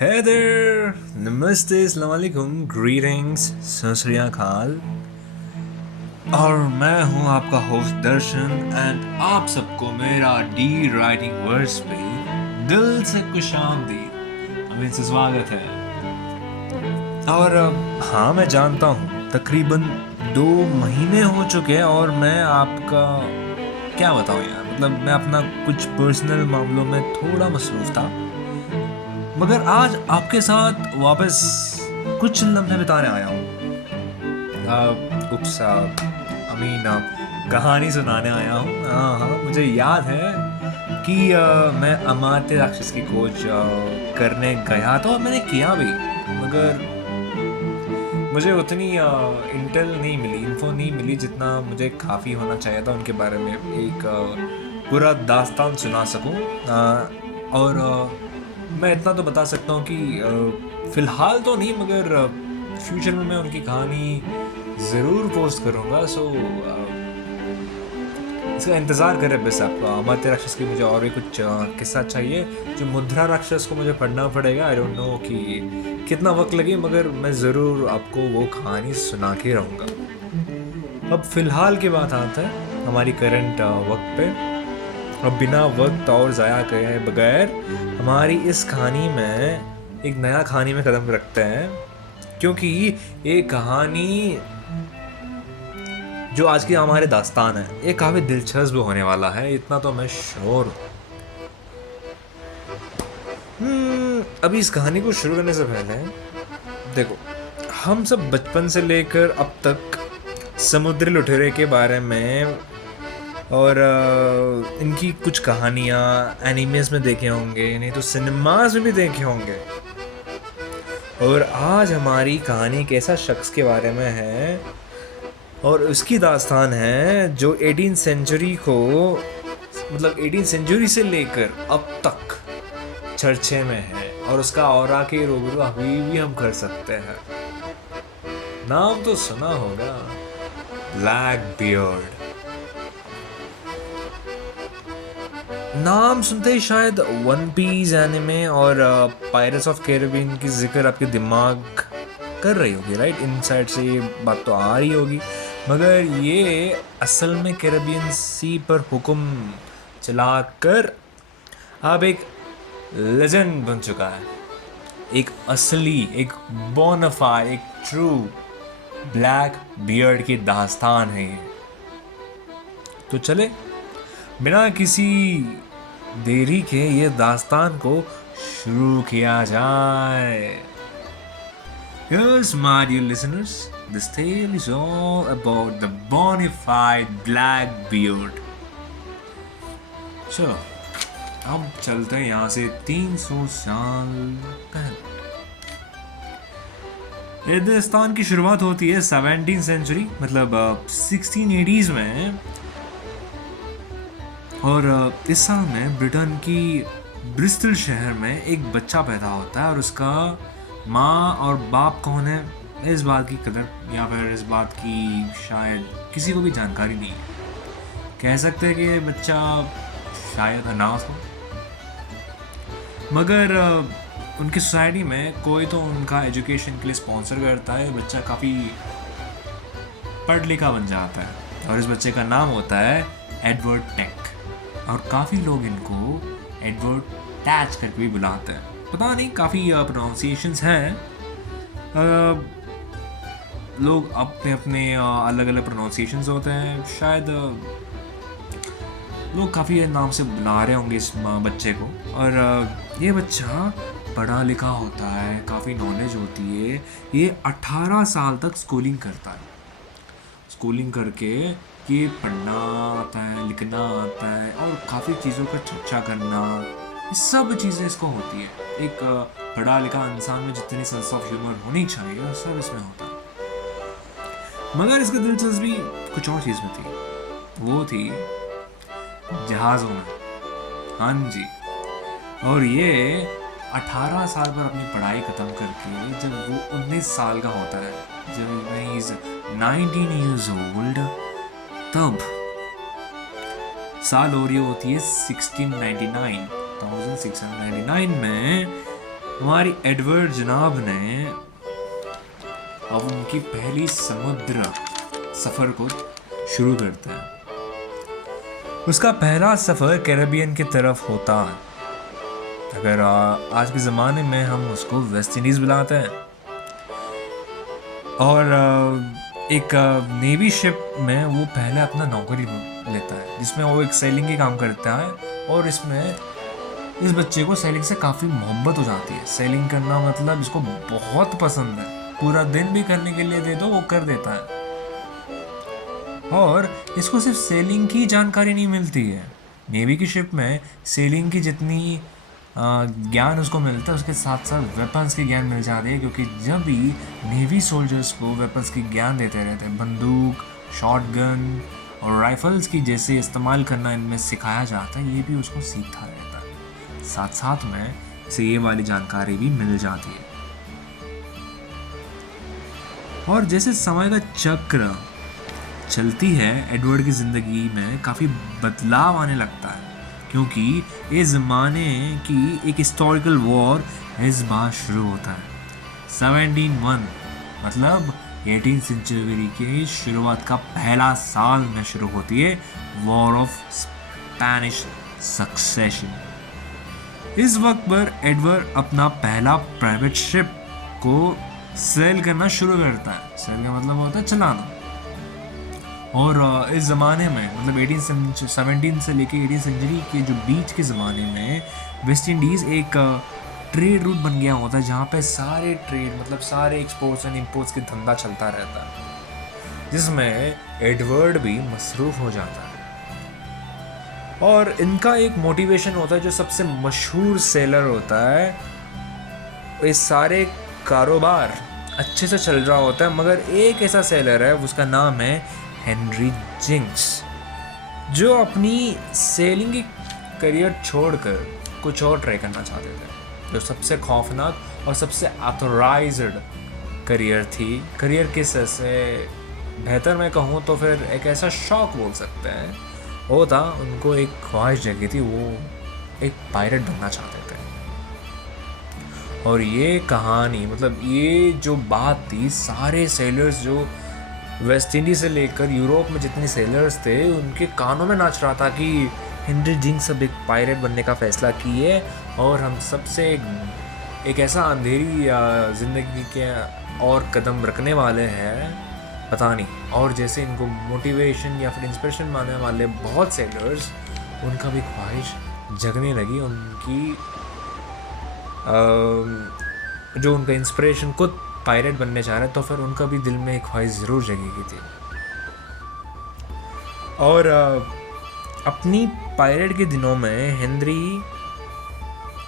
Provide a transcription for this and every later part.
Hey there! नमस्ते, अस्सलाम वालेकुम, ग्रीटिंग्स, सत श्री अकाल। और मैं हूं आपका होस्ट दर्शन एंड आप सबको मेरा डी राइटिंग वर्स पे दिल से खुशामदीद अमीन से स्वागत है। और हाँ, मैं जानता हूँ तकरीबन 2 महीने हो चुके हैं और मैं आपका क्या बताऊँ यार, मतलब मैं अपना कुछ पर्सनल मामलों में थोड़ा मसरूफ था, मगर आज आपके साथ वापस कुछ लम्हे बिताने आया हूँ। उप्स, अमीन, कहानी सुनाने आया हूँ। हाँ हाँ, मुझे याद है कि मैं अमात्य राक्षस की खोज करने गया था और मैंने किया भी, मगर मुझे उतनी इंटेल नहीं मिली, इन्फो नहीं मिली जितना मुझे काफ़ी होना चाहिए था उनके बारे में एक पूरा दास्तान सुना सकूं। और मैं इतना तो बता सकता हूँ कि फ़िलहाल तो नहीं, मगर फ्यूचर में मैं उनकी कहानी ज़रूर पोस्ट करूँगा। सो इसका इंतज़ार करें बस आप। अमात्य राक्षस की मुझे और भी कुछ किस्सा चाहिए। जो मुद्रा राक्षस को मुझे पढ़ना पड़ेगा, आई डोंट नो कि कितना वक्त लगे, मगर मैं ज़रूर आपको वो कहानी सुना के रहूँगा। अब फ़िलहाल की बात आता है हमारी करंट वक्त पे। अब बिना वक्त और ज़ाया किए बगैर हमारी इस कहानी में एक नया कहानी में कदम रखते हैं, क्योंकि ये कहानी जो आज की हमारे दास्तान है ये काफ़ी दिलचस्प होने वाला है, इतना तो मैं श्योर हूँ। अभी इस कहानी को शुरू करने से पहले देखो, हम सब बचपन से लेकर अब तक समुद्री लुटेरे के बारे में और इनकी कुछ कहानियाँ एनिमेस में देखे होंगे, नहीं तो सिनेमाज में भी देखे होंगे। और आज हमारी कहानी एक ऐसा शख्स के बारे में है और उसकी दास्तान है जो 18 सेंचुरी को, मतलब 18 सेंचुरी से लेकर अब तक चर्चे में है और उसका ऑरा के रूबरू अभी भी हम कर सकते हैं। नाम तो सुना होगा, ब्लैक बियर्ड। नाम सुनते ही शायद वन पीस एनिमे और पायरेट्स ऑफ कैरिबियन की जिक्र आपके दिमाग कर रही होगी, राइट? इनसाइड से ये बात तो आ रही होगी, मगर ये असल में कैरिबियन सी पर हुक्म चलाकर अब एक लेजेंड बन चुका है। एक असली, एक बोनाफाइड, एक ट्रू ब्लैक बियर्ड की दास्तान है ये। तो चले बिना किसी देरी के ये दास्तान को शुरू किया जाए। Yes, my dear listeners, this tale is all about the bonafide Blackbeard. चलो अब चलते हैं यहाँ से 300 साल पहले। हिंदुस्तान की शुरुआत होती है 17th सेंचुरी, मतलब 1680s में। और इस साल में ब्रिटेन की ब्रिस्टल शहर में एक बच्चा पैदा होता है और उसका माँ और बाप कौन है इस बात की कदर या फिर इस बात की शायद किसी को भी जानकारी नहीं है। कह सकते हैं कि ये बच्चा शायद अनाथ हो, मगर उनकी सोसाइटी में कोई तो उनका एजुकेशन के लिए स्पॉन्सर करता है। बच्चा काफ़ी पढ़ लिखा बन जाता है और इस बच्चे का नाम होता है एडवर्ड टेक, और काफ़ी लोग इनको एडवर्ड टैच करके भी बुलाते हैं। पता नहीं, काफ़ी प्रोनाउंसिएशंस हैं, लोग अपने अपने अलग अलग प्रोनाउंसिएशंस होते हैं। शायद लोग काफ़ी नाम से बुला रहे होंगे इस बच्चे को। और ये बच्चा पढ़ा लिखा होता है, काफ़ी नॉलेज होती है। ये 18 साल तक स्कूलिंग करता है। स्कूलिंग करके ये पढ़ना आता है, लिखना आता है और काफ़ी चीज़ों का चर्चा करना, ये सब चीज़ें इसको होती है। एक पढ़ा लिखा इंसान में जितनी सेंस ऑफ ह्यूमर होनी चाहिए वो सब इसमें होता है। मगर इसकी दिलचस्पी कुछ और चीज़ में थी, वो थी जहाज़ों में। हाँ जी। और ये 18 साल पर अपनी पढ़ाई ख़त्म करके जब वो 19 साल का होता है, जब ही इज़ 19 years old, तब साल हो रही होती है 1699 में हमारी एडवर्ड जनाब ने अब उनकी पहली समुद्र सफ़र को शुरू करते हैं। उसका पहला सफ़र कैरेबियन की तरफ होता है। अगर आज के ज़माने में हम उसको वेस्ट इंडीज़ बुलाते हैं। और एक नेवी शिप में वो पहले अपना नौकरी लेता है, जिसमें वो एक सेलिंग की काम करता है। और इसमें इस बच्चे को सेलिंग से काफ़ी मोहब्बत हो जाती है। सेलिंग करना मतलब इसको बहुत पसंद है। पूरा दिन भी करने के लिए दे दो वो कर देता है। और इसको सिर्फ सेलिंग की जानकारी नहीं मिलती है। नेवी की शिप में सेलिंग की जितनी ज्ञान उसको मिलता है, उसके साथ साथ वेपन्स की ज्ञान मिल जाती है। क्योंकि जब भी नेवी सोल्जर्स को वेपन्स की ज्ञान देते रहते हैं, बंदूक, शॉटगन और राइफल्स की जैसे इस्तेमाल करना इनमें सिखाया जाता है, ये भी उसको सीखता रहता है। साथ साथ में इसे ये वाली जानकारी भी मिल जाती है। और जैसे समय का चक्र चलती है, एडवर्ड की ज़िंदगी में काफ़ी बदलाव आने लगता है। क्योंकि इस ज़माने की एक हिस्टोरिकल वॉर इस बार शुरू होता है। 1701 मतलब 18th सेंचुरी की शुरुआत का पहला साल में शुरू होती है वॉर ऑफ स्पेनिश सक्सेशन। इस वक्त पर एडवर्ड अपना पहला प्राइवेट शिप को सेल करना शुरू करता है। सेल का मतलब होता है चलाना। और इस ज़माने में मतलब 17 से लेके 18th सेंचुरी के जो बीच के ज़माने में वेस्ट इंडीज़ एक ट्रेड रूट बन गया होता है, जहाँ पे सारे ट्रेड मतलब सारे एक्सपोर्ट्स एंड इम्पोर्ट्स की धंधा चलता रहता है, जिसमें एडवर्ड भी मसरूफ़ हो जाता है। और इनका एक मोटिवेशन होता है, जो सबसे मशहूर सेलर होता है। ये सारे कारोबार अच्छे से चल रहा होता है, मगर एक ऐसा सेलर है, उसका नाम है हेनरी जिंक्स, जो अपनी सेलिंग की करियर छोड़कर कुछ और ट्राई करना चाहते थे। जो सबसे खौफनाक और सबसे ऑथोराइज्ड करियर थी। करियर किस से बेहतर मैं कहूँ तो फिर एक ऐसा शौक बोल सकते हैं, वो था उनको एक ख्वाहिश जगी थी, वो एक पायरेट बनना चाहते थे। और ये कहानी मतलब ये जो बात थी, सारे सेलर्स जो वेस्ट इंडीज से लेकर यूरोप में जितने सेलर्स थे, उनके कानों में नाच रहा था कि हेनरी जिंक्स सब एक पायरेट बनने का फैसला किए और हम सबसे एक ऐसा अंधेरी ज़िंदगी के और कदम रखने वाले हैं, पता नहीं। और जैसे इनको मोटिवेशन या फिर इंस्पिरेशन मानने वाले बहुत सेलर्स, उनका भी ख्वाहिश जगने लगी। उनकी जो उनका इंस्पिरेशन खुद पायरेट बनने जा रहे हैं, तो फिर उनका भी दिल में एक ख्वाहिश ज़रूर जगेगी थी। और अपनी पायरेट के दिनों में हेनरी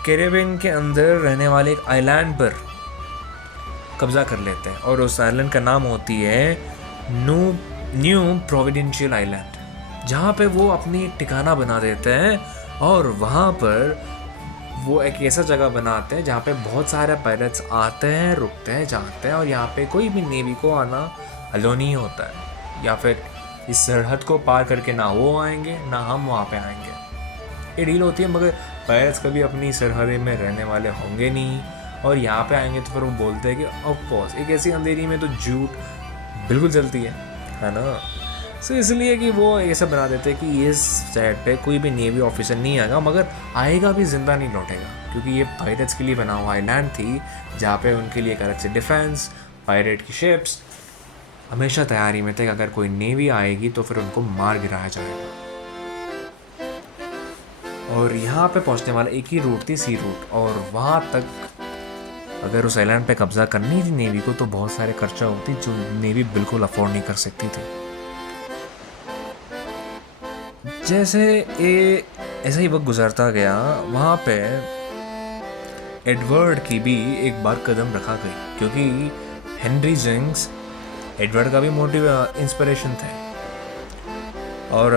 कैरेबियन के अंदर रहने वाले एक आइलैंड पर कब्जा कर लेते हैं, और उस आइलैंड का नाम होती है न्यू प्रोविडेंशियल आइलैंड, जहाँ पे वो अपनी ठिकाना बना देते हैं। और वहाँ पर वो एक ऐसा जगह बनाते हैं जहाँ पे बहुत सारे पायरेट्स आते हैं, रुकते हैं, जाते हैं। और यहाँ पे कोई भी नेवी को आना अलो नहीं होता है, या फिर इस सरहद को पार करके ना वो आएंगे ना हम वहाँ पे आएंगे। ये डील होती है। मगर पायरेट्स कभी अपनी सरहद में रहने वाले होंगे नहीं, और यहाँ पे आएंगे तो फिर वो बोलते हैं कि ऑफ कोर्स एक ऐसी अंधेरी में तो झूठ बिल्कुल चलती है ना। सो इसलिए कि वो ऐसा बना देते हैं कि इस साइड पे कोई भी नेवी ऑफिसर नहीं आएगा, मगर आएगा भी ज़िंदा नहीं लौटेगा, क्योंकि ये पायरेट्स के लिए बना हुआ आइलैंड थी, जहाँ पे उनके लिए एक अलग से डिफेंस, पायरेट की शिप्स हमेशा तैयारी में थे कि अगर कोई नेवी आएगी तो फिर उनको मार गिराया जाएगा। और यहाँ पे पहुँचने वाला एक ही रूट थी, सी रूट। और वहाँ तक अगर उस आइलैंड पे कब्जा करनी थी नेवी को, तो बहुत सारे खर्चा होती जो नेवी बिल्कुल अफोर्ड नहीं कर सकती थी। जैसे ये ऐसा ही वक्त गुजरता गया, वहाँ पे एडवर्ड की भी एक बार कदम रखा गई, क्योंकि हेनरी जिंक्स एडवर्ड का भी मोटिव इंस्पिरेशन थे। और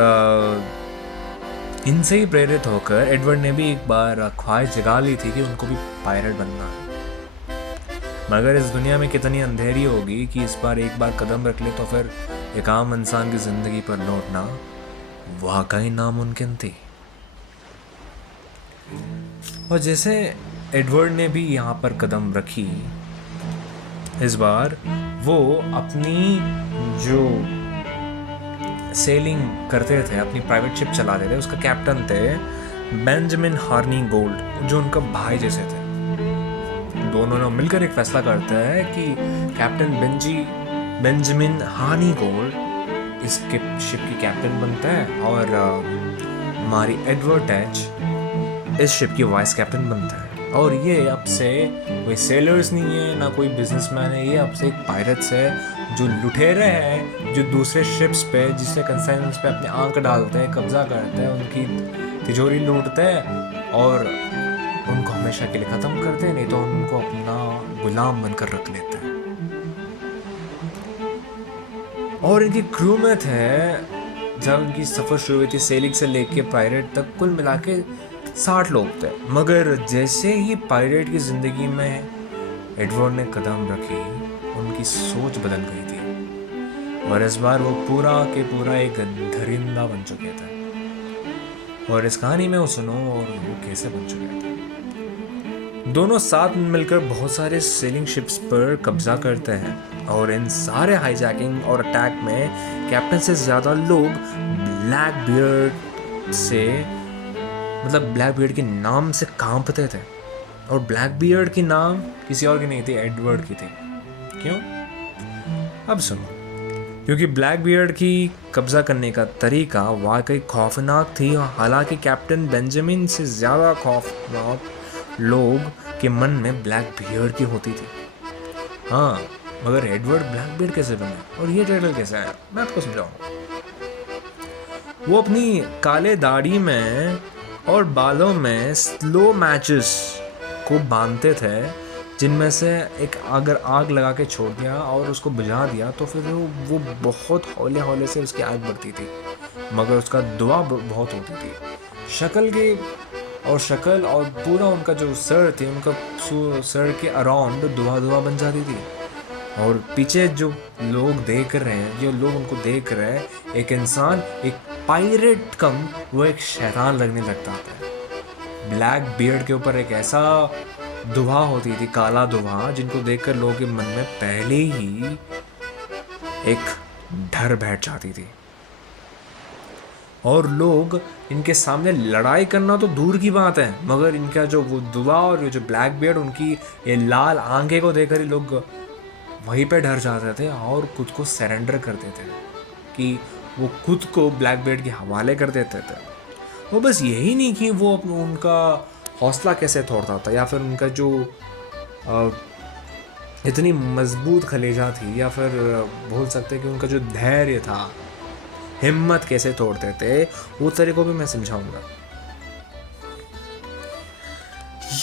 इनसे ही प्रेरित होकर एडवर्ड ने भी एक बार ख्वाहिश जगा ली थी कि उनको भी पायरेट बनना है। मगर इस दुनिया में कितनी अंधेरी होगी कि इस बार एक बार कदम रख ले तो फिर एक आम इंसान की ज़िंदगी पर लौटना वाकई नामुमकिन थी। और जैसे एडवर्ड ने भी यहाँ पर कदम रखी। इस बार वो अपनी जो सेलिंग करते थे, अपनी प्राइवेट शिप चलाते थे, उसका कैप्टन थे बेंजामिन हार्नी गोल्ड, जो उनका भाई जैसे थे। दोनों ने मिलकर एक फैसला करते हैं कि कैप्टन बेंजामिन हार्नी गोल्ड इसके शिप की कैप्टन बनता है और हमारी एडवर्ड टैच इस शिप की वाइस कैप्टन बनता है। और ये अब से कोई सेलर्स नहीं है, ना कोई बिजनेसमैन है, ये अब से एक पायरेट्स है जो लुटेरे हैं, जो दूसरे शिप्स पे, जिससे कंसाइनमेंट्स पे अपनी आंख डालते हैं, कब्जा करते हैं, उनकी तिजोरी लूटते हैं और उनको हमेशा के लिए ख़त्म करते हैं, नहीं तो उनको अपना गुलाम बनकर रख लेते हैं। और इनकी क्रू में थे, जब उनकी सफ़र शुरू हुई थी सेलिंग से लेके पायरेट तक, कुल मिला के 60 लोग थे। मगर जैसे ही पायरेट की ज़िंदगी में एडवर्ड ने कदम रखी, उनकी सोच बदल गई थी और इस बार वो पूरा के पूरा एक दरिंदा बन चुके थे। और इस कहानी में वो सुनो और वो कैसे बन चुके थे। दोनों साथ मिलकर बहुत सारे सेलिंग शिप्स पर कब्जा करते हैं और इन सारे हाईजैकिंग और अटैक में कैप्टन से ज़्यादा लोग ब्लैक बियर्ड से, मतलब ब्लैक बियर्ड के नाम से कांपते थे। और ब्लैक बियर्ड की नाम किसी और की नहीं थी, एडवर्ड की थी। क्यों? अब सुनो। क्योंकि ब्लैक बियर्ड की कब्जा करने का तरीका वाकई खौफनाक थी। हालांकि कैप्टन बेंजामिन से ज़्यादा खौफनाक लोग के मन में ब्लैक बियर्ड की होती थी। हाँ, मगर एडवर्ड ब्लैक बियर्ड कैसे बने और ये टाइटल कैसे आया, मैं आपको समझाऊंगा। वो अपनी काले दाढ़ी में और बालों में स्लो मैचेस को बांधते थे, जिनमें से एक अगर आग लगा के छोड़ दिया और उसको बुझा दिया तो फिर वो बहुत हौले हौले से उसकी आग बढ़ती थी, मगर उसका धुआं बहुत होती थी। शक्ल और पूरा उनका जो सर थी, उनका सर के अराउंड धुआं बन जाती थी। और पीछे जो लोग देख रहे हैं, जो लोग उनको देख रहे हैं, एक इंसान, एक पायरेट कम वो एक शैतान लगने लगता था। ब्लैक बियर्ड के ऊपर एक ऐसा धुआं होती थी, काला धुआं, जिनको देखकर लोगों के मन में पहले ही एक डर बैठ जाती थी। और लोग इनके सामने लड़ाई करना तो दूर की बात है, मगर इनका जो वो धुआं और जो ब्लैक बियर्ड, उनकी ये लाल आंखें को देखकर ही लोग वहीं पे डर जाते थे और खुद को सरेंडर कर देते थे, कि वो खुद को ब्लैक बियर्ड के हवाले कर देते थे। वो बस यही नहीं कि वो उनका हौसला कैसे तोड़ता था, या फिर उनका जो इतनी मजबूत कलेजा थी, या फिर बोल सकते कि उनका जो धैर्य था, हिम्मत कैसे तोड़ते थे, वो तरीकों भी मैं समझाऊंगा।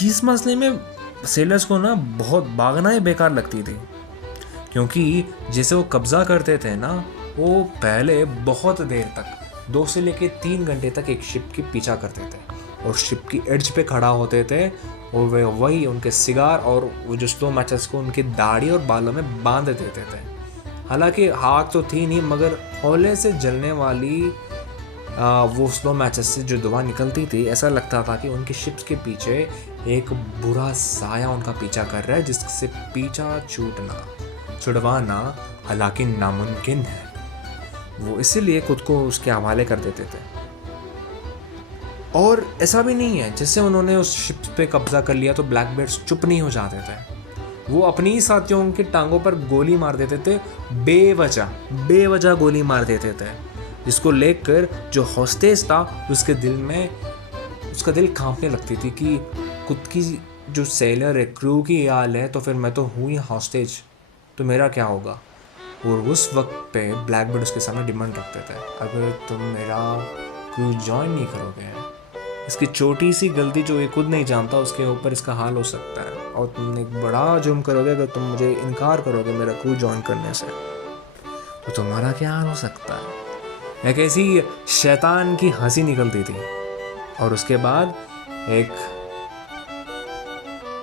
इस मसले में सेलर्स को ना बहुत भागना ही बेकार लगती थी, क्योंकि जैसे वो कब्जा करते थे ना, वो पहले बहुत देर तक 2 से लेके 3 घंटे तक एक शिप की पीछा करते थे और शिप की एड्ज पे खड़ा होते थे और वे वही उनके सिगार और वो जो स्लो मैचेस को उनकी दाढ़ी और बालों में बांध देते थे। हालांकि आग तो थी नहीं, मगर हौले से जलने वाली वो स्लो मैचेस से जो धुआं निकलती थी, ऐसा लगता था कि उनकी शिप्स के पीछे एक बुरा साया उनका पीछा कर रहा है, जिससे पीछा छुड़वाना हालांकि नामुमकिन है। वो इसीलिए खुद को उसके हवाले कर देते थे। और ऐसा भी नहीं है जैसे उन्होंने उस शिप पे कब्जा कर लिया तो ब्लैक बियर्ड्स चुप नहीं हो जाते थे। वो अपनी ही साथियों के टांगों पर गोली मार देते थे, बेवजह गोली मार देते थे, जिसको लेकर जो हॉस्टेज था उसका दिल कांपने लगती थी कि खुद की जो सेलर है, क्रू की हाल है, तो फिर मैं तो हूँ ही हॉस्टेज, तो मेरा क्या होगा। और उस वक्त पे ब्लैक बियर्ड उसके सामने डिमांड रखते थे, अगर तुम मेरा क्रू ज्वाइन नहीं करोगे, इसकी छोटी सी गलती जो ये खुद नहीं जानता उसके ऊपर इसका हाल हो सकता है, और तुम एक बड़ा जुर्म करोगे अगर तुम मुझे इनकार करोगे मेरा क्रू ज्वाइन करने से, तो तुम्हारा क्या हाल हो सकता है। एक ऐसी शैतान की हंसी निकलती थी और उसके बाद एक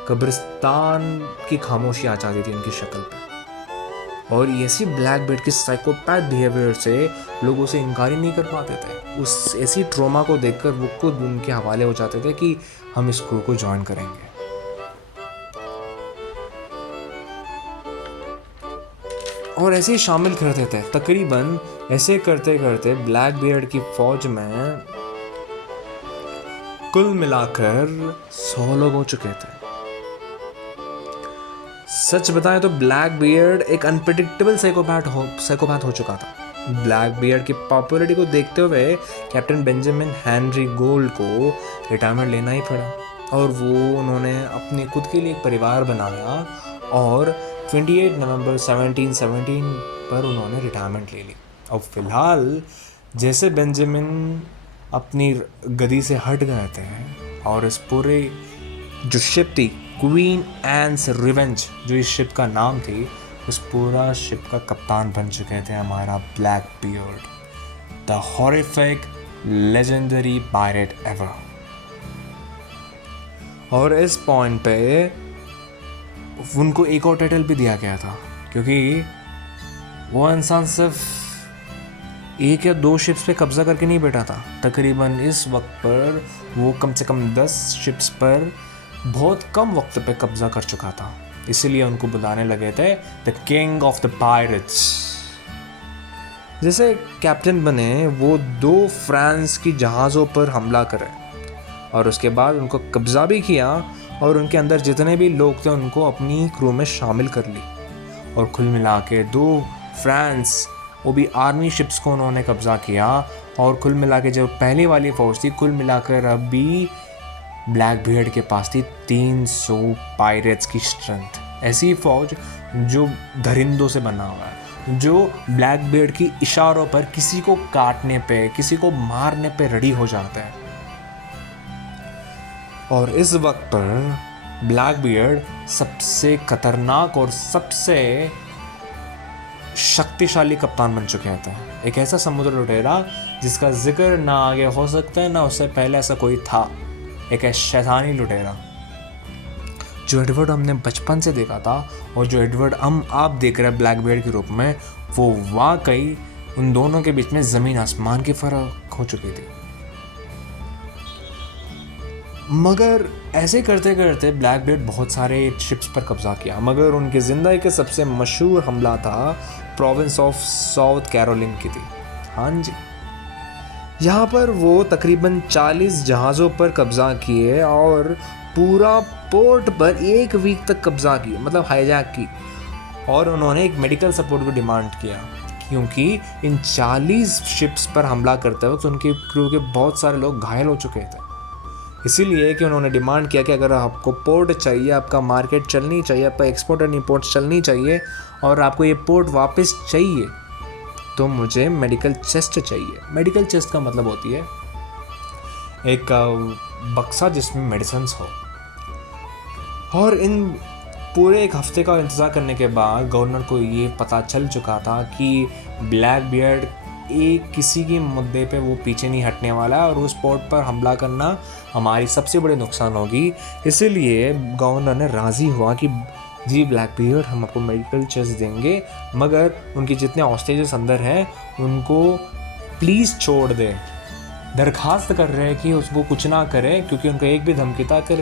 कब्रिस्तान की खामोशी आ जाती थी उनकी शक्ल पे। और ऐसी ब्लैक बियर्ड की साइकोपैथ बिहेवियर से लोग उसे इनकार ही नहीं कर पाते थे। उस ऐसी ट्रॉमा को देखकर वो खुद उनके हवाले हो जाते थे कि हम इस क्रू को ज्वाइन करेंगे। और ऐसे ही शामिल कर देते। तकरीबन ऐसे करते करते ब्लैक बियर्ड की फौज में कुल मिलाकर 100 लोग हो चुके थे। सच बताएं तो ब्लैक बियर्ड एक अनप्रेडिक्टेबल साइकोपैथ हो चुका था। ब्लैक बियर्ड की पॉपुलैरिटी को देखते हुए कैप्टन बेंजामिन हेनरी गोल्ड को रिटायरमेंट लेना ही पड़ा और उन्होंने अपने खुद के लिए एक परिवार बनाया और 28 नवंबर 1717 पर उन्होंने रिटायरमेंट ले ली। अब फिलहाल जैसे बेंजामिन अपनी गद्दी से हट गए थे और इस पूरे जो शिप थी क्वीन एन्स रिवेंज, जो इस शिप का नाम थी, उस पूरा शिप का कप्तान बन चुके थे हमारा black beard, the horrific legendary pirate ever. और इस पॉइंट पे उनको एक और टाइटल भी दिया गया था क्योंकि वो इंसान सिर्फ 1 या 2 शिप्स पे कब्जा करके नहीं बैठा था। तकरीबन इस वक्त पर वो कम से कम 10 शिप्स पर बहुत कम वक्त पे कब्जा कर चुका था, इसीलिए उनको बुलाने लगे थे the king of the pirates. जैसे कैप्टन बने वो 2 फ्रांस की जहाज़ों पर हमला करे और उसके बाद उनको कब्जा भी किया और उनके अंदर जितने भी लोग थे उनको अपनी क्रू में शामिल कर ली और कुल मिला के 2 फ्रांस, वो भी आर्मी शिप्स को उन्होंने कब्जा किया। और कुल मिला के जो पहली वाली फौज थी, कुल मिलाकर अभी ब्लैक बियर्ड के पास थी 300 पायरेट्स की स्ट्रेंथ। ऐसी फौज जो दरिंदों से बना हुआ है, जो ब्लैक बियर्ड की इशारों पर किसी को काटने पे, किसी को मारने पे रेडी हो जाता है। और इस वक्त पर ब्लैक बियर्ड सबसे खतरनाक और सबसे शक्तिशाली कप्तान बन चुके थे। एक ऐसा समुद्र लुटेरा जिसका जिक्र ना आगे हो सकता है ना उससे पहले ऐसा कोई था। एक शैतानी लुटेरा जो एडवर्ड हमने बचपन से देखा था और जो एडवर्ड आप देख रहे हैं ब्लैक बियर्ड के रूप में, वो वाकई उन दोनों के बीच में ज़मीन आसमान की फ़र्क हो चुकी थी। मगर ऐसे करते करते ब्लैक बियर्ड बहुत सारे शिप्स पर कब्जा किया, मगर उनकी ज़िंदगी के सबसे मशहूर हमला था प्रोविंस ऑफ साउथ कैरोलिन की थी। हाँ जी, यहाँ पर वो तकरीबन 40 जहाज़ों पर कब्जा किए और पूरा पोर्ट पर 1 वीक तक कब्जा किया, मतलब हाईजैक की। और उन्होंने एक मेडिकल सपोर्ट को डिमांड किया क्योंकि इन 40 शिप्स पर हमला करते वक्त उनके क्रू के बहुत सारे लोग घायल हो चुके थे। इसीलिए कि उन्होंने डिमांड किया कि अगर आपको पोर्ट चाहिए, आपका मार्केट चलनी चाहिए, आपका एक्सपोर्ट एंड इम्पोर्ट चलनी चाहिए और आपको ये पोर्ट वापस चाहिए तो मुझे मेडिकल चेस्ट चाहिए। मेडिकल चेस्ट का मतलब होती है एक बक्सा जिसमें मेडिसिन्स हो। और इन पूरे 1 हफ्ते का इंतज़ार करने के बाद गवर्नर को ये पता चल चुका था कि ब्लैक बियर्ड किसी के मुद्दे पे वो पीछे नहीं हटने वाला और उस पोर्ट पर हमला करना हमारी सबसे बड़ी नुकसान होगी। इसीलिए गवर्नर ने राज़ी हुआ कि जी ब्लैक बियर्ड, हम आपको मेडिकल चेस्ट देंगे, मगर उनके जितने हॉस्टेजेस अंदर हैं उनको प्लीज़ छोड़ दें। दरख्वास्त कर रहे हैं कि उसको कुछ ना करे क्योंकि उनका एक भी धमकी था कि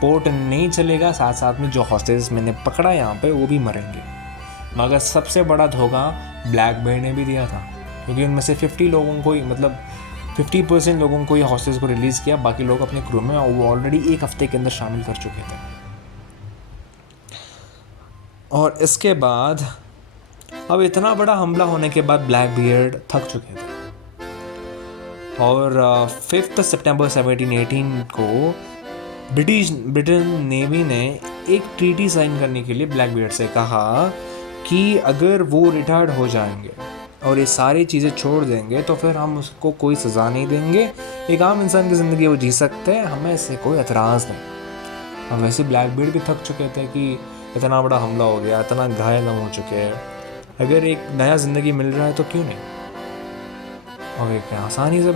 पोर्ट नहीं चलेगा, साथ साथ में जो हॉस्टेजेस मैंने पकड़ा यहाँ पे वो भी मरेंगे। मगर सबसे बड़ा धोखा ब्लैक बियर्ड ने भी दिया था क्योंकि उनमें से 50 लोगों को ही, मतलब 50% लोगों को ही हॉस्टेज को रिलीज़ किया, बाकी लोग अपने क्रू में वो ऑलरेडी 1 हफ्ते के अंदर शामिल कर चुके थे। और इसके बाद अब इतना बड़ा हमला होने के बाद ब्लैक बियर्ड थक चुके थे और 5 सितंबर 1718 को ब्रिटेन नेवी ने एक ट्रीटी साइन करने के लिए ब्लैक बियर्ड से कहा कि अगर वो रिटायर्ड हो जाएंगे और ये सारी चीज़ें छोड़ देंगे तो फिर हम उसको कोई सज़ा नहीं देंगे, एक आम इंसान की ज़िंदगी वो जी सकते हैं, हमें इससे कोई एतराज़ नहीं। अब वैसे ब्लैक बियर्ड भी थक चुके थे कि इतना बड़ा हमला हो गया, इतना घायल हम हो चुके हैं, अगर एक नया ज़िंदगी मिल रहा है तो क्यों नहीं। और एक आसानी से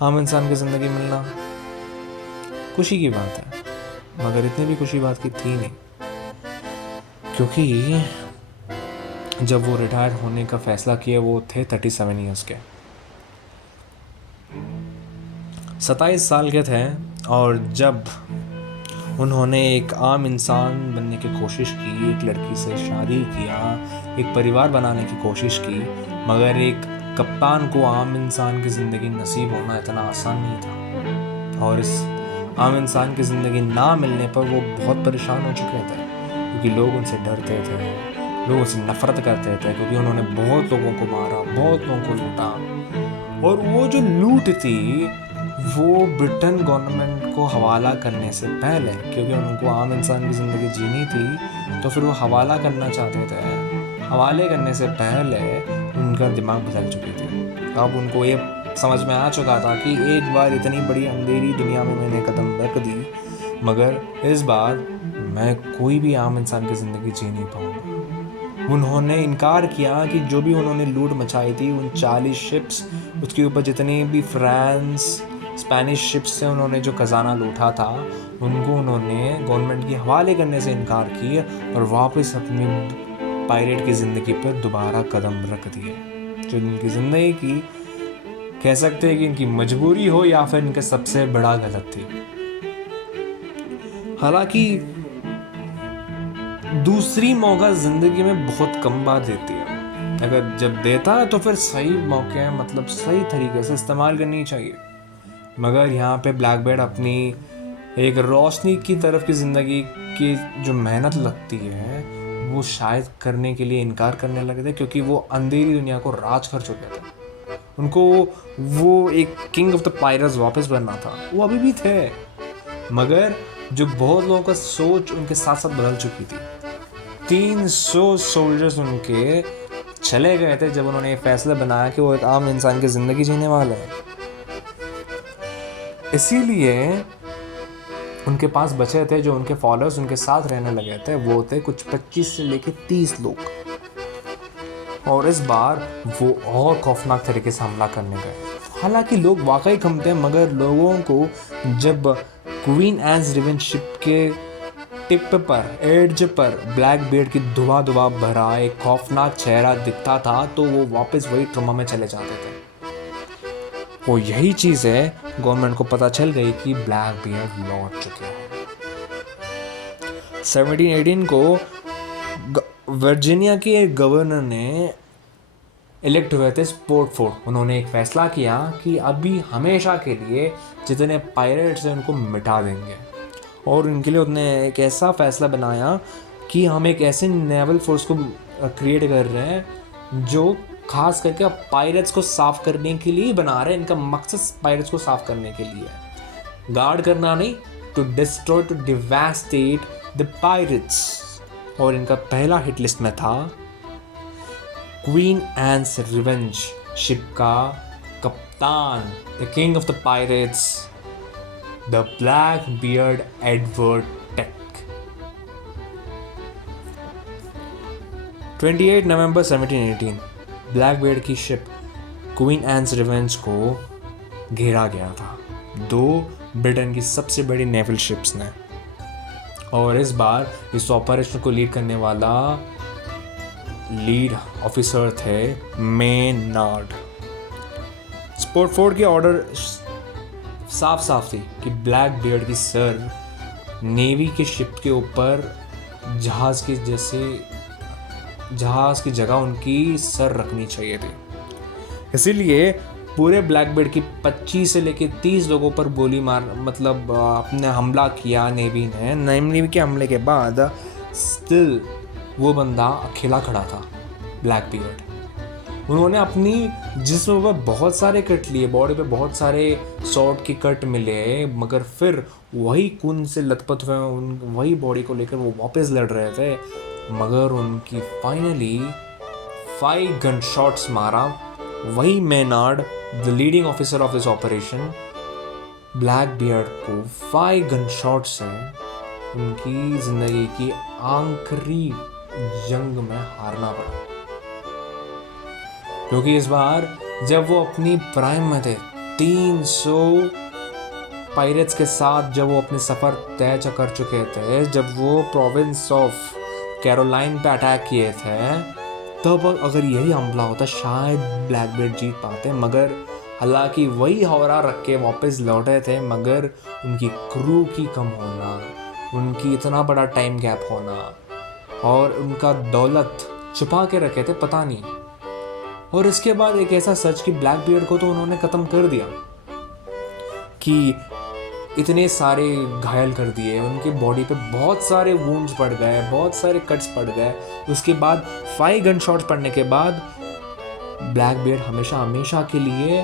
आम इंसान की ज़िंदगी मिलना खुशी की बात है, मगर इतनी भी खुशी बात की थी नहीं क्योंकि जब वो रिटायर होने का फैसला किया वो थे 37 ईयर्स के, 27 साल के थे। और जब उन्होंने एक आम इंसान बनने की कोशिश की, एक लड़की से शादी किया, एक परिवार बनाने की कोशिश की, मगर एक कप्तान को आम इंसान की ज़िंदगी नसीब होना इतना आसान नहीं था। और इस आम इंसान की ज़िंदगी ना मिलने पर वो बहुत परेशान हो चुके थे, क्योंकि लोग उनसे डरते थे, लोग उनसे नफ़रत करते थे, क्योंकि उन्होंने बहुत लोगों को मारा, बहुत लोगों को लूटा। और वो जो लूट थी वो ब्रिटेन गवर्नमेंट को हवाला करने से पहले, क्योंकि उनको आम इंसान की ज़िंदगी जीनी थी, तो फिर वो हवाला करना चाहते थे। हवाले करने से पहले उनका दिमाग बदल चुकी थी। अब उनको ये समझ में आ चुका था कि एक बार इतनी बड़ी अंधेरी दुनिया में मैंने कदम रख दी, मगर इस बार मैं कोई भी आम इंसान की ज़िंदगी जी नहीं पाऊँगा। उन्होंने इनकार किया कि जो भी उन्होंने लूट मचाई थी, उन 40 शिप्स, उसके ऊपर जितनी भी फ्रांस स्पेनिश शिप्स से उन्होंने जो खजाना लूटा था, उनको उन्होंने गवर्नमेंट के हवाले करने से इनकार किया और वापस अपनी पायरेट की ज़िंदगी पर दोबारा कदम रख दिए। जो इनकी ज़िंदगी की कह सकते हैं कि इनकी मजबूरी हो या फिर इनका सबसे बड़ा गलत थी। हालांकि दूसरी मौका ज़िंदगी में बहुत कम बार देती है। अगर जब देता है तो फिर सही मौके मतलब सही तरीके से इस्तेमाल करनी चाहिए। मगर यहाँ पे ब्लैकबेर्ड अपनी एक रोशनी की तरफ की ज़िंदगी की जो मेहनत लगती है वो शायद करने के लिए इनकार करने लगे थे, क्योंकि वो अंधेरी दुनिया को राज कर चुके थे। उनको वो एक किंग ऑफ द पायरेट्स वापस बनना था, वो अभी भी थे, मगर जो बहुत लोगों का सोच उनके साथ साथ बदल चुकी थी। 300 सोल्जर्स उनके चले गए थे जब उन्होंने ये फैसला बनाया कि वो एक आम इंसान की ज़िंदगी जीने वाले हैं। इसीलिए उनके पास बचे थे जो उनके फॉलोअर्स उनके साथ रहने लगे थे, वो थे कुछ 25 से लेके 30 लोग। और इस बार वो और खौफनाक तरीके से हमला करने गए। हालांकि लोग वाकई कम थे, मगर लोगों को जब क्वीन एन्स रिवेंज शिप के टिप पर, एड्ज पर ब्लैकबीयर्ड की धुआं भरा एक खौफनाक चेहरा दिखता था, तो वो वापस वही ट्रमा में चले जाते थे। वो यही चीज़ है, गवर्नमेंट को पता चल गई कि ब्लैकबीयर्ड लौट चुके हैं। 1718 को वर्जीनिया के एक गवर्नर ने इलेक्ट हुए थे स्पोर्टफोर्ड। उन्होंने एक फैसला किया कि अभी हमेशा के लिए जितने पायरेट्स हैं उनको मिटा देंगे, और उनके लिए उन्होंने एक ऐसा फैसला बनाया कि हम एक ऐसे नेवल फोर्स को क्रिएट कर रहे हैं जो खास करके पायरेट्स को साफ करने के लिए बना रहे हैं। इनका मकसद पायरेट्स को साफ करने के लिए है, गार्ड करना नहीं, to destroy, to devastate the pirates. और इनका पहला हिट लिस्ट में था क्वीन एन्स रिवेंज शिप का कप्तान, the king of the pirates, the Blackbeard Edward Teach. 28 नवंबर 1718 ब्लैकबीयर्ड की शिप क्वीन एन्स रिवेंज को घेरा गया था 2 ब्रिटेन की सबसे बड़ी नेवल शिप्स ने। और इस बार इस ऑपरेशन को लीड करने वाला लीड ऑफिसर थे मेनार्ड। स्पोर्टफोर्ड की ऑर्डर साफ थी कि ब्लैकबीयर्ड की सर नेवी के शिप के ऊपर जहाज़ की जगह उनकी सर रखनी चाहिए थी। इसीलिए पूरे ब्लैकबीयर्ड की 25 से लेके 30 लोगों पर गोली मार मतलब अपने हमला किया नेवी ने। नेवी के हमले के बाद स्टिल वो बंदा अकेला खड़ा था, ब्लैकबीयर्ड। उन्होंने अपनी जिस्म पर बहुत सारे कट लिए, बॉडी पे बहुत सारे शॉट के कट मिले, मगर फिर वही खून से लथपथ हुए वही बॉडी को लेकर वो वापस लड़ रहे थे। मगर उनकी फाइनली 5 गन शॉट्स मारा वही Maynard, the leading officer of this operation, Blackbeard को 5 गन शॉट से उनकी जिंदगी की आखिरी जंग में हारना पड़ा। क्योंकि इस बार जब वो अपनी प्राइम में थे, 300 पायरेट्स के साथ जब वो अपने सफ़र तय कर चुके थे, जब वो प्रोविंस ऑफ कैरोलाइन पे अटैक किए थे, तब अगर यही हमला होता शायद ब्लैकबीयर्ड जीत पाते। मगर हालांकि वही हौरा रख के वापस लौटे थे, मगर उनकी क्रू की कम होना, उनकी इतना बड़ा टाइम गैप होना और उनका दौलत छुपा के रखे थे पता नहीं। और इसके बाद एक ऐसा सच कि ब्लैक बियर्ड को तो उन्होंने ख़त्म कर दिया, कि इतने सारे घायल कर दिए, उनके बॉडी पे बहुत सारे वुंड्स पड़ गए, बहुत सारे कट्स पड़ गए। उसके बाद 5 गन शॉट्स पड़ने के बाद ब्लैक बियर्ड हमेशा हमेशा के लिए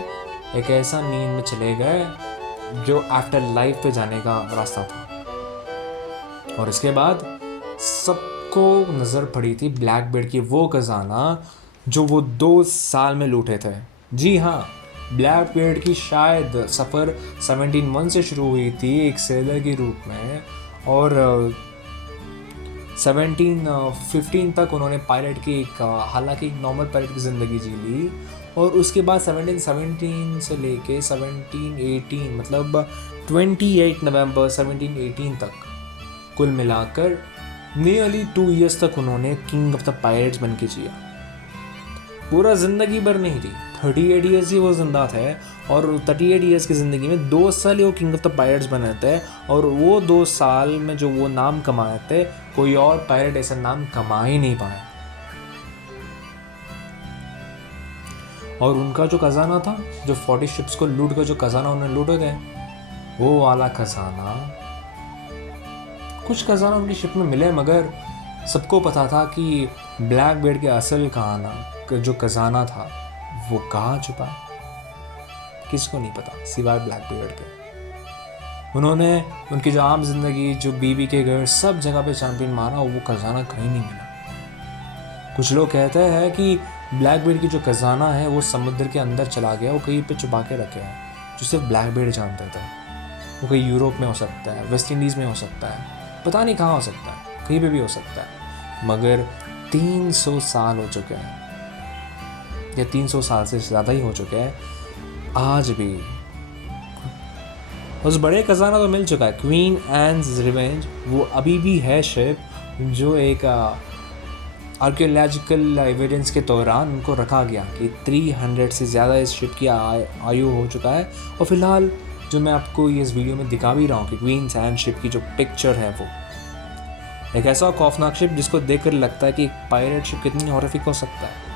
एक ऐसा नींद में चले गए जो आफ्टर लाइफ पे जाने का रास्ता था। और इसके बाद सबको नज़र पड़ी थी ब्लैक बियर्ड की वो खजाना जो वो 2 साल में लूटे थे। जी हाँ, ब्लैक बियर्ड की शायद सफ़र 17 से शुरू हुई थी एक सेलर के रूप में, और 1715 तक उन्होंने पायलट की हालांकि एक नॉर्मल पायलट की ज़िंदगी जी ली। और उसके बाद 1717 से लेके 1718 मतलब 28 नवंबर 1718 तक कुल मिलाकर नियरली 2 इयर्स तक उन्होंने किंग ऑफ द पायरेट्स बन के जिया। पूरा ज़िंदगी भर नहीं थी, 38 ईयर्स ही वो जिंदा थे, और 38 ईयर्स की ज़िंदगी में 2 साल ही वो किंग ऑफ द पायरेट्स बने थे। और वो 2 साल में जो वो नाम कमाए थे, कोई और पायरेट ऐसा नाम कमा ही नहीं पाया। और उनका जो खजाना था, जो 40 शिप्स को लूट कर जो खजाना उन्होंने लूटे थे, वो वाला खजाना, कुछ खजाना उनकी शिप में मिले, मगर सबको पता था कि ब्लैक बियर्ड के असल जो खजाना था वो कहाँ छुपा है, किसको नहीं पता सिवाय ब्लैक बियर्ड के। उन्होंने उनकी जो आम जिंदगी, जो बीवी के घर, सब जगह पे चैंपियन मारा, वो खजाना कहीं नहीं मिला। कुछ लोग कहते हैं कि ब्लैक बियर्ड की जो खजाना है वो समुद्र के अंदर चला गया, वो कहीं पे छुपा के रखे हैं, जो सिर्फ ब्लैक बियर्ड जानता था। वो कहीं यूरोप में हो सकता है, वेस्ट इंडीज़ में हो सकता है, पता नहीं कहाँ हो सकता है, कहीं पे भी हो सकता है। मगर 300 साल हो चुके हैं, या 300 साल से ज़्यादा ही हो चुके हैं, आज भी उस बड़े खजाना तो मिल चुका है। क्वीन एन्स रिवेंज वो अभी भी है शिप, जो एक आर्कियोलॉजिकल एविडेंस के दौरान उनको रखा गया कि 300 से ज़्यादा इस शिप की आयु हो चुका है। और फिलहाल जो मैं आपको ये इस वीडियो में दिखा भी रहा हूँ कि क्वीन एन्स शिप की जो पिक्चर है, वो एक ऐसा खौफनाक शिप जिसको देखकर लगता है कि एक पायरेट शिप कितनी हॉरिफिक हो सकता है।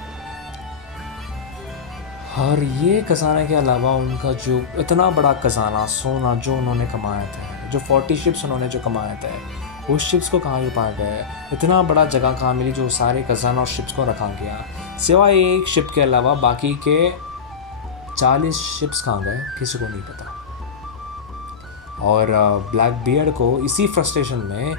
और ये खजाने के अलावा उनका जो इतना बड़ा खजाना सोना जो उन्होंने कमाया था, जो 40 शिप्स उन्होंने जो कमाए थे, उस शिप्स को कहाँ छुपा गए, इतना बड़ा जगह कहाँ मिली जो सारे खजाना और शिप्स को रखा गया। सिवाय एक शिप के अलावा बाकी के 40 शिप्स कहाँ गए, किसी को नहीं पता। और ब्लैक बियर्ड को इसी फ्रस्ट्रेशन में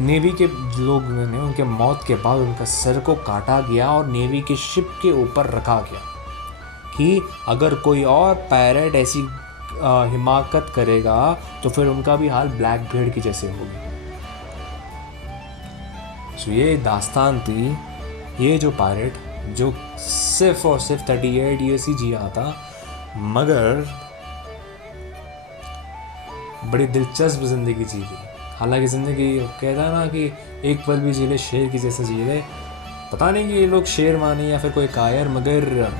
नेवी के लोगों ने उनके मौत के बाद उनका सिर को काटा गया और नेवी के शिप के ऊपर रखा गया कि अगर कोई और पायरेट ऐसी हिमाकत करेगा तो फिर उनका भी हाल ब्लैक बियर्ड की जैसे होगी। सो ये दास्तान थी, ये जो पायरेट जो सिर्फ और सिर्फ 38 ईयर्स ही जिया था, मगर बड़ी दिलचस्प ज़िंदगी जी ली। हालांकि ज़िंदगी कहता है ना कि एक पल भी जी ले शेर की जैसे जी ले। पता नहीं कि ये लोग शेर माने या फिर कोई कायर, मगर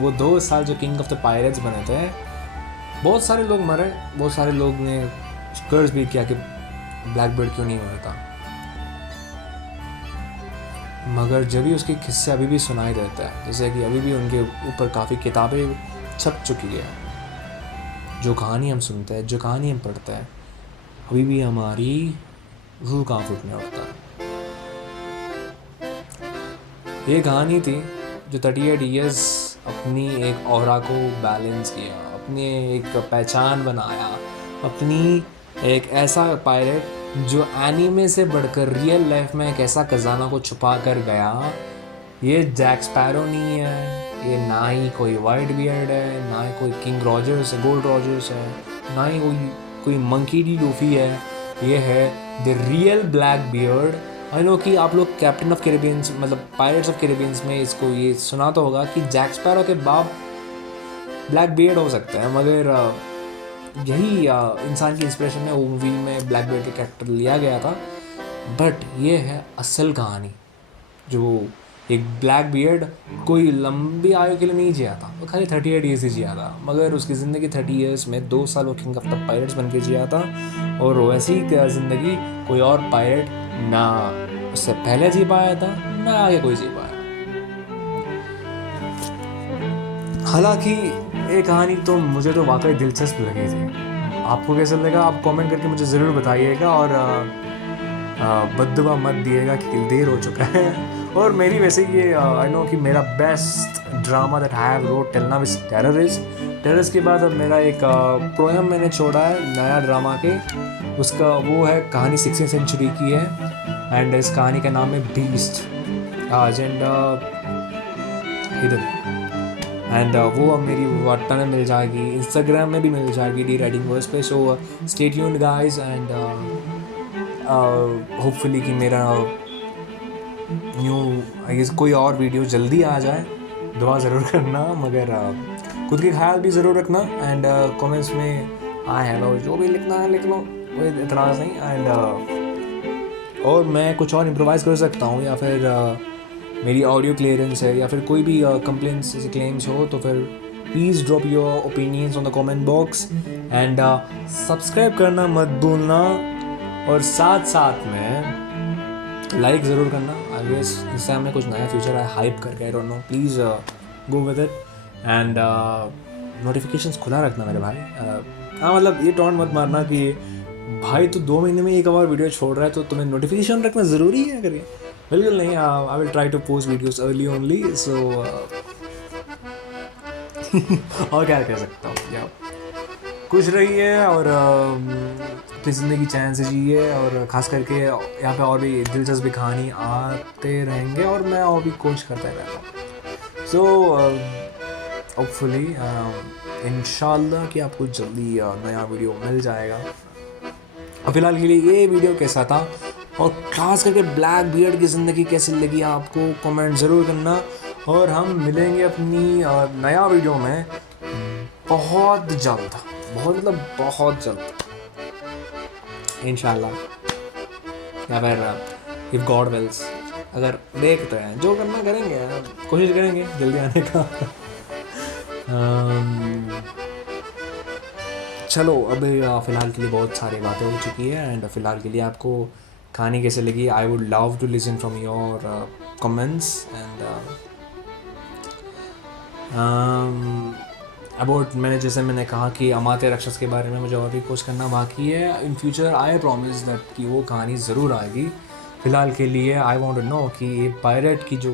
वो 2 साल जो किंग ऑफ द पायरेट्स बने थे, बहुत सारे लोग मरे, बहुत सारे लोग ने कर्ज भी किया कि ब्लैक बियर्ड क्यों नहीं मरता, मगर जब भी उसके किस्से अभी भी सुनाई देता है, जैसे कि अभी भी उनके ऊपर काफ़ी किताबें छप चुकी है, जो कहानी हम सुनते हैं, जो कहानी हम पढ़ते हैं, अभी भी हमारी रूह कांप उठने उठता है। ये कहानी थी जो 38 ईयर्स अपनी एक ऑरा को बैलेंस किया, अपनी एक पहचान बनाया, अपनी एक ऐसा पायरेट जो एनीमे से बढ़कर रियल लाइफ में एक ऐसा खजाना को छुपा कर गया। ये जैक स्पैरो नहीं है, ये ना ही कोई वाइट बियर्ड है, ना ही कोई किंग रॉजर्स है, गोल्ड रॉजर्स है, ना ही कोई मंकी डी लूफी है। ये है the real black beard. I know कि आप लोग कैप्टन ऑफ कैरिबियंस मतलब पायरेट्स ऑफ कैरिबियंस में इसको ये सुना तो होगा कि जैक स्पैरो के बाप ब्लैक बियर्ड हो सकता है, मगर यही इंसान की इंस्पिरेशन में वो मूवी में ब्लैक बियर्ड के कैरेक्टर लिया गया था। बट ये है असल कहानी जो एक ब्लैक बियर्ड कोई लंबी आयु के लिए नहीं जिया था, वो खाली 38 ईयर्स ही जिया था, मगर उसकी ज़िंदगी 30 ईयर्स में 2 साल वो किंग ऑफ द पायरेट्स बन के जिया था। और वैसी ही ज़िंदगी कोई और पायरेट ना उससे पहले जी पाया था, ना आगे कोई जी पाया। हालांकि ये कहानी तो मुझे तो वाकई दिलचस्प लगी थी। आपको कैसा लगा आप कमेंट करके मुझे ज़रूर बताइएगा, और बद्दुआ मत दिएगा कि देर हो चुका है। और मेरी वैसे ये आई नो कि मेरा best drama that I have road till now is terrorist के बाद अब मेरा एक पोएम मैंने छोड़ा है नया ड्रामा के, उसका वो है कहानी 16वीं सेंचुरी की है, एंड इस कहानी का नाम है बीस्ट एजेंडा हिडन। एंड वो अब मेरी वाट्टा में मिल जाएगी, इंस्टाग्राम में भी मिल जाएगी डी राइटिंग वर्स पे। So stay tuned guys, and hopefully कि मेरा न्यू आई गेस कोई और वीडियो जल्दी आ जाए। दुआ ज़रूर करना, मगर खुद के ख्याल भी ज़रूर रखना, एंड कमेंट्स में हाय हेलो जो भी लिखना है लिख लो, कोई इतराज़ नहीं। एंड और मैं कुछ और इम्प्रोवाइज़ कर सकता हूँ, या फिर मेरी ऑडियो क्लियरेंस है, या फिर कोई भी कंप्लेंट्स क्लेम्स हो, तो फिर please drop your opinions on the comment box, and subscribe करना मत भूलना, और साथ साथ में लाइक ज़रूर करना। आई गेस इंस्टाग्राम में कुछ नया फ्यूचर है हाइप करके, I don't know, please go with it, and notifications खुला रखना मेरे भाई। हाँ मतलब ये टॉन्ट मत मारना कि भाई तो 2 महीने में एक और वीडियो छोड़ रहा है तो तुम्हें नोटिफिकेशन रखना ज़रूरी है करिए, बिल्कुल नहीं। I will try to post videos early only, so और क्या कह सकता हूँ, या खुश रहिए और अपनी ज़िंदगी चैन से जिए, और ख़ास करके यहाँ पे और भी दिलचस्प कहानी आते रहेंगे, और मैं और भी कोशिश करता रहता हूँ। सो होपफुली इंशाल्लाह कि आपको जल्दी नया वीडियो मिल जाएगा। और फिलहाल के लिए ये वीडियो कैसा था, और खास करके ब्लैक बियर्ड की ज़िंदगी कैसी लगी आपको, कमेंट ज़रूर करना, और हम मिलेंगे अपनी नया वीडियो में बहुत जल्द, बहुत मतलब बहुत जल्द इंशाल्लाह, या फिर इफ़ गॉड विल्स, अगर देखते हैं जो करना करेंगे, कोशिश करेंगे जल्दी आने का। चलो अभी फ़िलहाल के लिए बहुत सारी बातें हो चुकी है, एंड फ़िलहाल के लिए आपको कहानी कैसे लगी, I would love to listen from your comments, and about मैंने कहा कि अमात्य राक्षस के बारे में मुझे और भी कुछ करना बाकी है। In future I promise that कि वो कहानी ज़रूर आएगी। फ़िलहाल के लिए आई वांट टू नो कि ये पायरेट की जो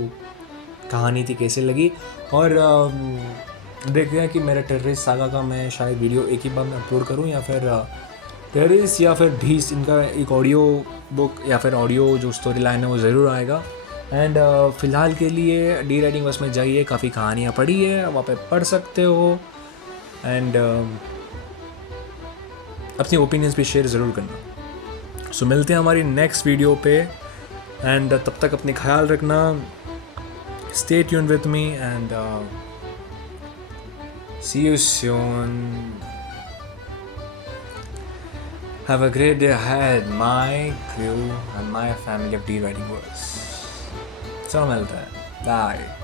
कहानी थी कैसे लगी, और देख दिया कि मेरा टेररिस्ट सागा का मैं शायद वीडियो एक ही बार में अपलोड करूं, या फिर टेररिस्ट या फिर भीस्ट, इनका एक ऑडियो बुक या फिर ऑडियो जो स्टोरी लाइन है वो ज़रूर आएगा। एंड फ़िलहाल के लिए डी राइटिंग वर्स में जाइए, काफ़ी कहानियाँ पढ़ी है, वहाँ पे पढ़ सकते हो, एंड अपनी ओपिनियंस भी शेयर ज़रूर करना। सो मिलते हैं हमारी नेक्स्ट वीडियो पे, एंड तब तक अपने ख्याल रखना, stay tuned with me, and see you soon. Have a great day ahead, my crew and my family of D Writing Works. So मिलते हैं, bye.